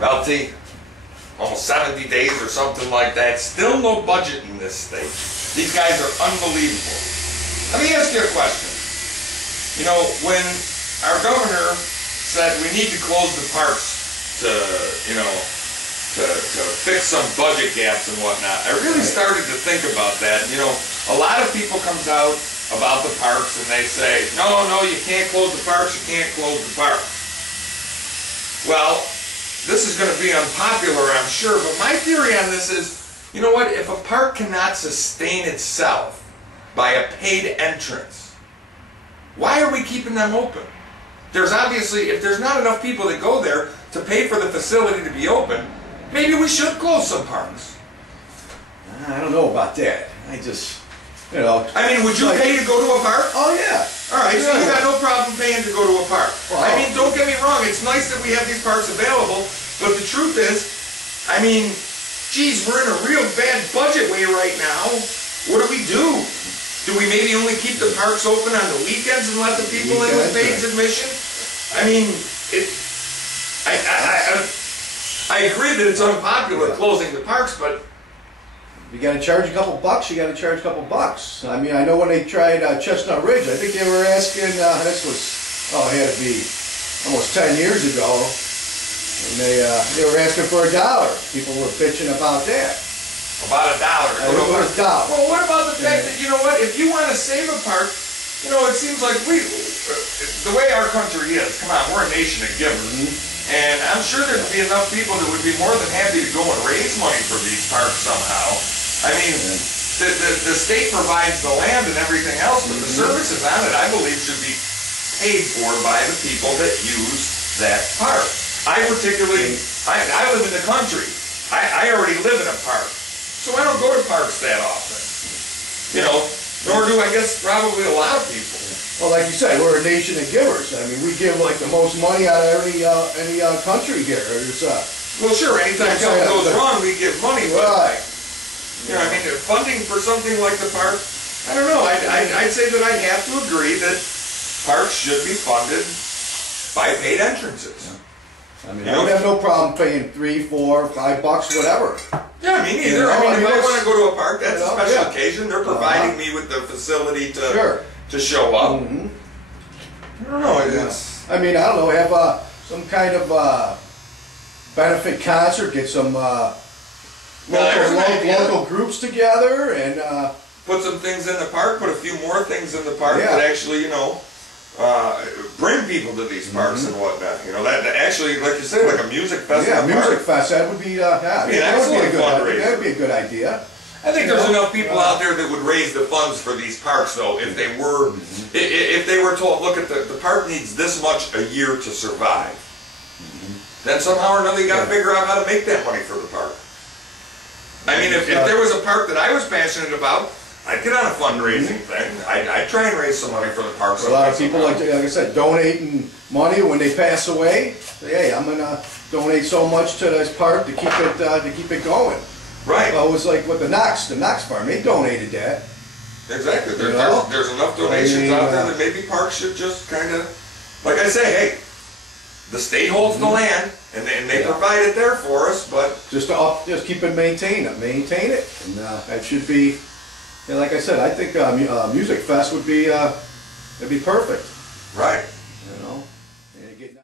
Well, T, almost 70 days or something like that. Still no budget in this state. These guys are unbelievable. Let me ask you a question. You know, when our governor said we need to close the parks to, you know, to fix some budget gaps and whatnot, I really started to think about that. You know, a lot of people comes out about the parks and they say, no, you can't close the parks, you can't close the parks. Well, this is going to be unpopular, I'm sure, but my theory on this is, you know what, if a park cannot sustain itself by a paid entrance, why are we keeping them open? There's obviously, if there's not enough people that go there to pay for the facility to be open, maybe we should close some parks. I don't know about that. I just, you know. I mean, would you pay to go to a park? Oh, yeah. All right, so you got no problem paying to go to a park. Well, I mean, don't get me wrong, it's nice that we have these parks available, but the truth is, I mean, geez, we're in a real bad budget way right now. What do we do? Do we maybe only keep the parks open on the weekends and let the people in with paid admission? I mean, I agree that it's unpopular closing the parks, but you got to charge a couple bucks, you got to charge a couple bucks. I mean, I know when they tried Chestnut Ridge, I think they were asking, this was, oh, it had to be almost 10 years ago, and they were asking for $1. People were bitching about that. About $1. About $1. Well, what about the fact that, you know what, if you want to save a park, you know, it seems like the way our country is, come on, we're a nation of givers. And I'm sure there'd be enough people that would be more than happy to go and raise money for these parks somehow. I mean, the state provides the land and everything else, but the services on it, I believe, should be paid for by the people that use that park. I particularly, I live in the country. I already live in a park, so I don't go to parks that often. You know, nor do I guess probably a lot of people. Well, like you said, we're a nation of givers. I mean, we give like the most money out of any country here. Well, sure, anytime something goes wrong, we give money. But, right. You know, I mean, funding for something like the park, I don't know. I'd say that I have to agree that parks should be funded by paid entrances. I mean, I would have no problem paying $3, $4, $5, whatever. Yeah, me neither. You know, I mean, if I want to go to a park, that's a special occasion. They're providing me with the facility to show up. I don't know. I mean, I don't know. Have some kind of benefit concert. Get some local groups together and put some things in the park. Put a few more things in the park that actually, you know, bring people to these parks and whatnot. You know, that actually, like you said, like a music festival. Yeah, music fest. That would be that would be a good idea. I think there's enough people out there that would raise the funds for these parks, though, if they were if they were told, look, at the park needs this much a year to survive. Then somehow or another you got to figure out how to make that money for the park. I mean, if there was a park that I was passionate about, I'd get on a fundraising thing. I'd try and raise some money for the park. A lot of people, like I said, donating money when they pass away. Say, hey, I'm gonna donate so much to this park to keep it going. Right. Well, it was like with the Knox farm. They donated that. Exactly. There's enough donations out there that maybe parks should just kind of, like I say, hey, the state holds the land and they provide it there for us, but just keep it maintain it, and that should be. Yeah, like I said, I think Music Fest would be it'd be perfect. Right. You know. And